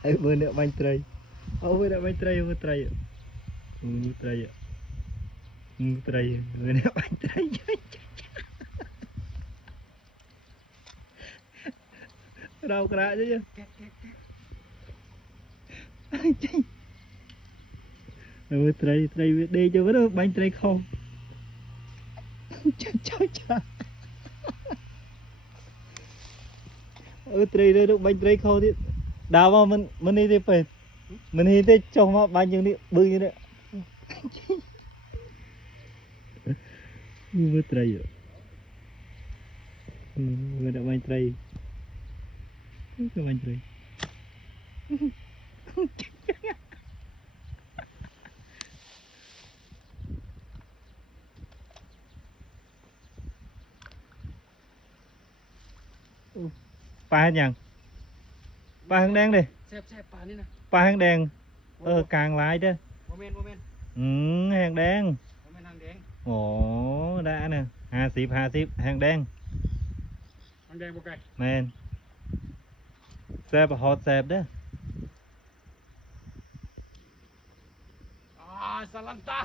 ไอ้เบอร์เนี่ยบังไตรเอาเบอร์เนี่ยบังไตรเบอร์ไตรไตรไตรเบอร์เนี่ยบังไตรเรากระchứ ơi trai trai đi cho nó bánh trai không trời trời trai đây nó bánh trai không thì đào vào mình đi thì phải mình đi thì trồng vào bánh như này bự như đấy vừa trai rồi vừa đã bánh trai cái bánh traiปลาอย่างปลาหางแดงดิแซ่บปลานี่นะปลาหางแดงกลางลายเด้อโมเมนต์หางแดงโมเมนต์ทางแดงโอ้ได้nè 50 หางแดงโปรไก่แมนแซ่บฮอตแซ่บเด้อสลันตา